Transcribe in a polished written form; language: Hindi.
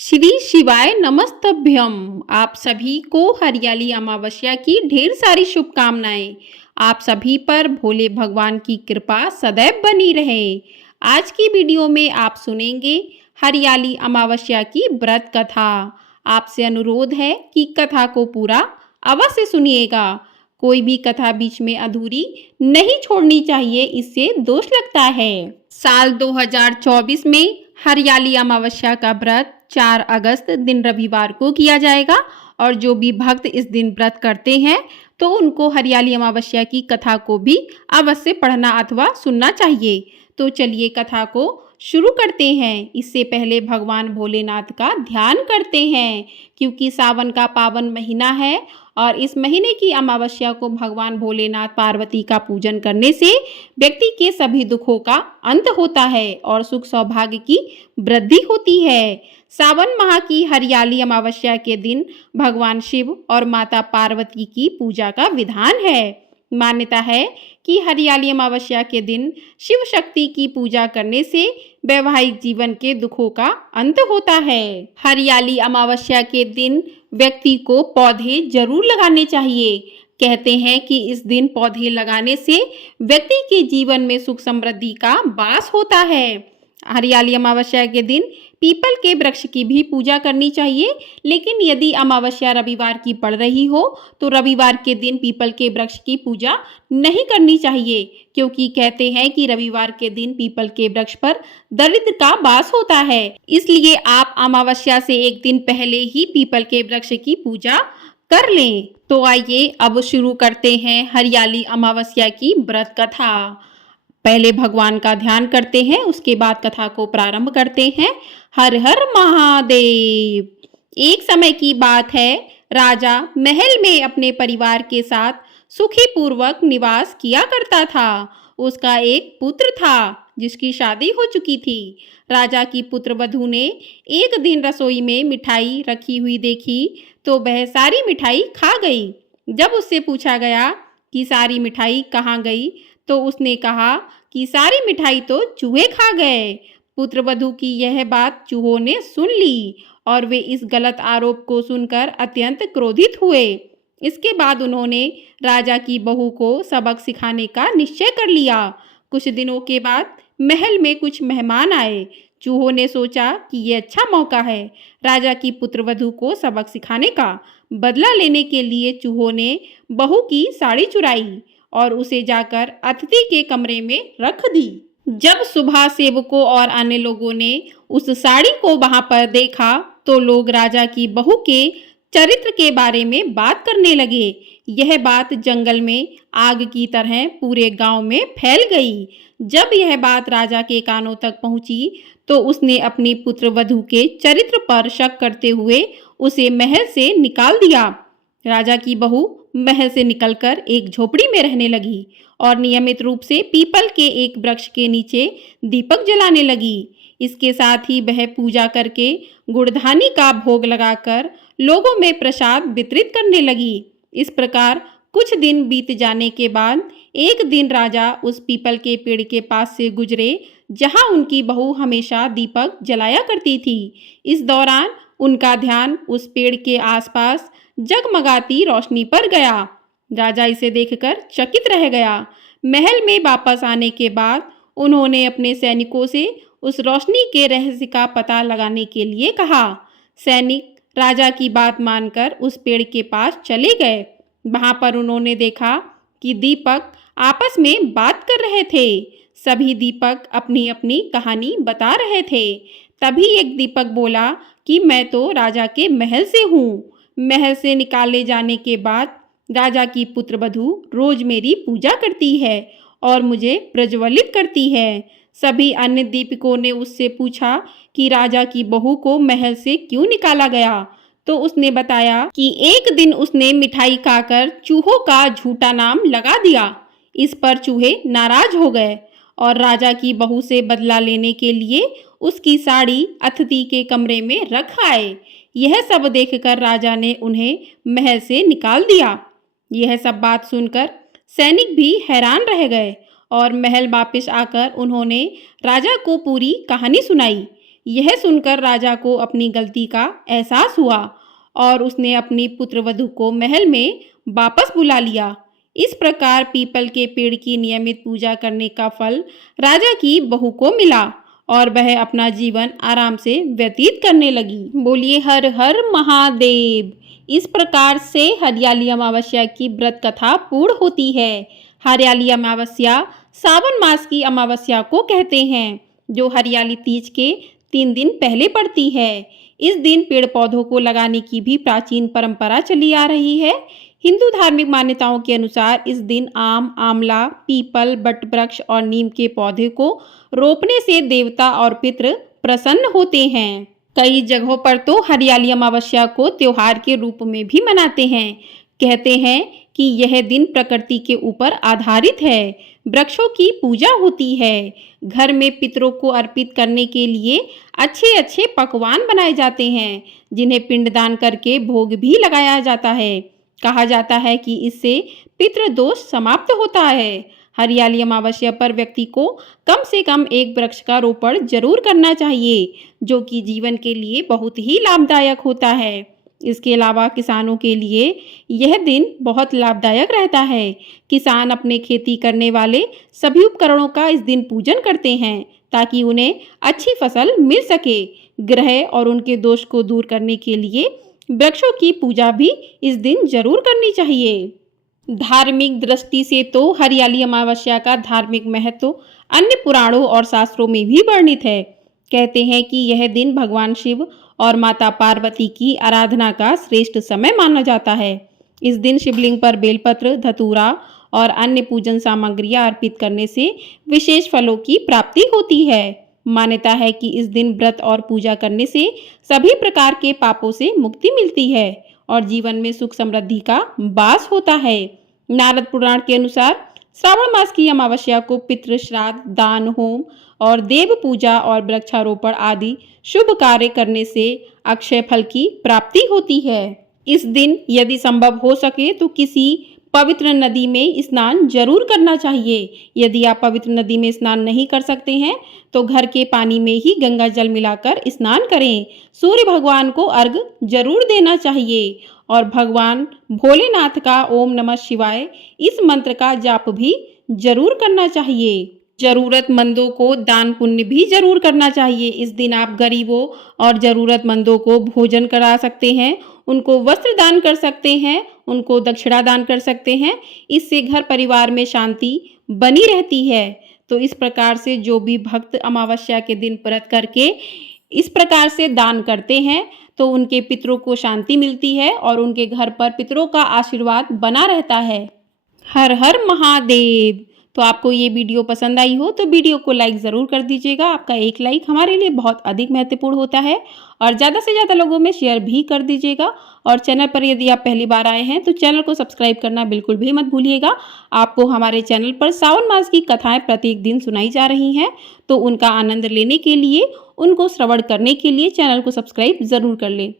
श्री शिवाय नमस्तभ्यम। आप सभी को हरियाली अमावस्या की ढेर सारी शुभकामनाएं। आप सभी पर भोले भगवान की कृपा सदैव बनी रहे। आज की वीडियो में आप सुनेंगे हरियाली अमावस्या की व्रत कथा। आपसे अनुरोध है कि कथा को पूरा अवश्य सुनिएगा। कोई भी कथा बीच में अधूरी नहीं छोड़नी चाहिए, इससे दोष लगता है। साल 2024 में हरियाली अमावस्या का व्रत 4 अगस्त दिन रविवार को किया जाएगा और जो भी भक्त इस दिन व्रत करते हैं तो उनको हरियाली अमावस्या की कथा को भी अवश्य पढ़ना अथवा सुनना चाहिए। तो चलिए कथा को शुरू करते हैं। इससे पहले भगवान भोलेनाथ का ध्यान करते हैं, क्योंकि सावन का पावन महीना है और इस महीने की अमावस्या को भगवान भोलेनाथ पार्वती का पूजन करने से व्यक्ति के सभी दुखों का अंत होता है और सुख सौभाग्य की वृद्धि होती है। सावन माह की हरियाली अमावस्या के दिन भगवान शिव और माता पार्वती की पूजा का विधान है। मान्यता है कि हरियाली अमावस्या के दिन शिव शक्ति की पूजा करने से वैवाहिक जीवन के दुखों का अंत होता है। हरियाली अमावस्या के दिन व्यक्ति को पौधे जरूर लगाने चाहिए। कहते हैं कि इस दिन पौधे लगाने से व्यक्ति के जीवन में सुख समृद्धि का वास होता है। हरियाली अमावस्या के दिन पीपल के वृक्ष की भी पूजा करनी चाहिए, लेकिन यदि अमावस्या रविवार की पड़ रही हो तो रविवार के दिन पीपल के वृक्ष की पूजा नहीं करनी चाहिए, क्योंकि कहते हैं कि रविवार के दिन पीपल के वृक्ष पर दरिद्र का वास होता है। इसलिए आप अमावस्या से एक दिन पहले ही पीपल के वृक्ष की पूजा कर लें। तो आइए अब शुरू करते हैं हरियाली अमावस्या की व्रत कथा। पहले भगवान का ध्यान करते हैं, उसके बाद कथा को प्रारंभ करते हैं। हर हर महादेव। एक समय की बात है, राजा महल में अपने परिवार के साथ सुखी पूर्वक निवास किया करता था। उसका एक पुत्र था जिसकी शादी हो चुकी थी। राजा की पुत्र वधू ने एक दिन रसोई में मिठाई रखी हुई देखी तो वह सारी मिठाई खा गई। जब उससे पूछा गया कि सारी मिठाई कहाँ गई तो उसने कहा कि सारी मिठाई तो चूहे खा गए। पुत्रवधू की यह बात चूहों ने सुन ली और वे इस गलत आरोप को सुनकर अत्यंत क्रोधित हुए। इसके बाद उन्होंने राजा की बहू को सबक सिखाने का निश्चय कर लिया। कुछ दिनों के बाद महल में कुछ मेहमान आए। चूहों ने सोचा कि यह अच्छा मौका है राजा की पुत्रवधू को सबक सिखाने का। बदला लेने के लिए चूहों ने बहू की साड़ी चुराई और उसे जाकर अतिथि के कमरे में रख दी। जब सुबह सेवकों और अन्य लोगों ने उस साड़ी को वहां पर देखा तो लोग राजा की बहू के चरित्र के बारे में बात करने लगे। यह बात जंगल में आग की तरह पूरे गांव में फैल गई। जब यह बात राजा के कानों तक पहुंची तो उसने अपनी पुत्र वधू के चरित्र पर शक करते हुए उसे महल से निकाल दिया। राजा की बहू महल से निकलकर एक झोपड़ी में रहने लगी और नियमित रूप से पीपल के एक वृक्ष के नीचे दीपक जलाने लगी। इसके साथ ही वह पूजा करके गुड़धानी का भोग लगाकर लोगों में प्रसाद वितरित करने लगी। इस प्रकार कुछ दिन बीत जाने के बाद एक दिन राजा उस पीपल के पेड़ के पास से गुजरे जहां उनकी बहू हमेशा दीपक जलाया करती थी। इस दौरान उनका ध्यान उस पेड़ के आसपास जगमगाती रोशनी पर गया। राजा इसे देखकर चकित रह गया। महल में वापस आने के बाद उन्होंने अपने सैनिकों से उस रोशनी के रहस्य का पता लगाने के लिए कहा। सैनिक राजा की बात मानकर उस पेड़ के पास चले गए। वहां पर उन्होंने देखा कि दीपक आपस में बात कर रहे थे। सभी दीपक अपनी अपनी कहानी बता रहे थे। तभी एक दीपक बोला कि मैं तो राजा के महल से हूँ। महल से निकाले जाने के बाद राजा की पुत्रवधू रोज मेरी पूजा करती है और मुझे प्रज्वलित करती है। सभी अन्य दीपकों ने उससे पूछा कि राजा की बहू को महल से क्यों निकाला गया, तो उसने बताया कि एक दिन उसने मिठाई खाकर चूहों का झूठा नाम लगा दिया। इस पर चूहे नाराज हो गए और राजा की बहू से बदला लेने के लिए उसकी साड़ी अतिथि के कमरे में रख आए। यह सब देखकर राजा ने उन्हें महल से निकाल दिया। यह सब बात सुनकर सैनिक भी हैरान रह गए और महल वापस आकर उन्होंने राजा को पूरी कहानी सुनाई। यह सुनकर राजा को अपनी गलती का एहसास हुआ और उसने अपनी पुत्रवधू को महल में वापस बुला लिया। इस प्रकार पीपल के पेड़ की नियमित पूजा करने का फल राजा की बहू को मिला और वह अपना जीवन आराम से व्यतीत करने लगी। बोलिए हर हर महादेव। इस प्रकार से हरियाली अमावस्या की व्रत कथा पूर्ण होती है। हरियाली अमावस्या सावन मास की अमावस्या को कहते हैं, जो हरियाली तीज के 3 दिन पहले पड़ती है। इस दिन पेड़ पौधों को लगाने की भी प्राचीन परंपरा चली आ रही है। हिंदू धार्मिक मान्यताओं के अनुसार इस दिन आम, आंवला, पीपल, बट वृक्ष और नीम के पौधे को रोपने से देवता और पितृ प्रसन्न होते हैं। कई जगहों पर तो हरियाली अमावस्या को त्योहार के रूप में भी मनाते हैं। कहते हैं कि यह दिन प्रकृति के ऊपर आधारित है। वृक्षों की पूजा होती है। घर में पितरों को अर्पित करने के लिए अच्छे अच्छे पकवान बनाए जाते हैं, जिन्हें पिंडदान करके भोग भी लगाया जाता है। कहा जाता है कि इससे पितृदोष समाप्त होता है। हरियाली अमावस्या पर व्यक्ति को कम से कम एक वृक्ष का रोपण जरूर करना चाहिए, जो कि जीवन के लिए बहुत ही लाभदायक होता है। इसके अलावा किसानों के लिए यह दिन बहुत लाभदायक रहता है। किसान अपने खेती करने वाले सभी उपकरणों का इस दिन पूजन करते हैं, ताकि उन्हें अच्छी फसल मिल सके। ग्रह और उनके दोष को दूर करने के लिए वृक्षों की पूजा भी इस दिन जरूर करनी चाहिए। धार्मिक दृष्टि से तो हरियाली अमावस्या का धार्मिक महत्व अन्य पुराणों और शास्त्रों में भी वर्णित है। कहते हैं कि यह दिन भगवान शिव और माता पार्वती की आराधना का श्रेष्ठ समय माना जाता है। इस दिन शिवलिंग पर बेलपत्र, धतूरा और अन्य पूजन सामग्रियां अर्पित करने से विशेष फलों की प्राप्ति होती है। मान्यता है कि इस दिन व्रत और पूजा करने से सभी प्रकार के पापों से मुक्ति मिलती है और जीवन में सुख समृद्धि का वास होता है। नारद पुराण के अनुसार श्रावण मास की अमावस्या को पितृ श्राद्ध, दान, होम और देव पूजा और वृक्षारोपण आदि शुभ कार्य करने से अक्षय फल की प्राप्ति होती है। इस दिन यदि संभव हो सके तो किसी पवित्र नदी में स्नान जरूर करना चाहिए। यदि आप पवित्र नदी में स्नान नहीं कर सकते हैं तो घर के पानी में ही गंगा जल मिलाकर स्नान करें। सूर्य भगवान को अर्घ्य जरूर देना चाहिए और भगवान भोलेनाथ का ओम नमः शिवाय इस मंत्र का जाप भी जरूर करना चाहिए। जरूरतमंदों को दान पुण्य भी जरूर करना चाहिए। इस दिन आप गरीबों और जरूरतमंदों को भोजन करा सकते हैं, उनको वस्त्र दान कर सकते हैं, उनको दक्षिणा दान कर सकते हैं। इससे घर परिवार में शांति बनी रहती है। तो इस प्रकार से जो भी भक्त अमावस्या के दिन व्रत करके इस प्रकार से दान करते हैं तो उनके पितरों को शांति मिलती है और उनके घर पर पितरों का आशीर्वाद बना रहता है। हर हर महादेव। तो आपको ये वीडियो पसंद आई हो तो वीडियो को लाइक ज़रूर कर दीजिएगा। आपका एक लाइक हमारे लिए बहुत अधिक महत्वपूर्ण होता है और ज़्यादा से ज़्यादा लोगों में शेयर भी कर दीजिएगा। और चैनल पर यदि आप पहली बार आए हैं तो चैनल को सब्सक्राइब करना बिल्कुल भी मत भूलिएगा। आपको हमारे चैनल पर सावन मास की कथाएं प्रत्येक दिन सुनाई जा रही हैं, तो उनका आनंद लेने के लिए, उनको श्रवण करने के लिए चैनल को सब्सक्राइब ज़रूर कर लें।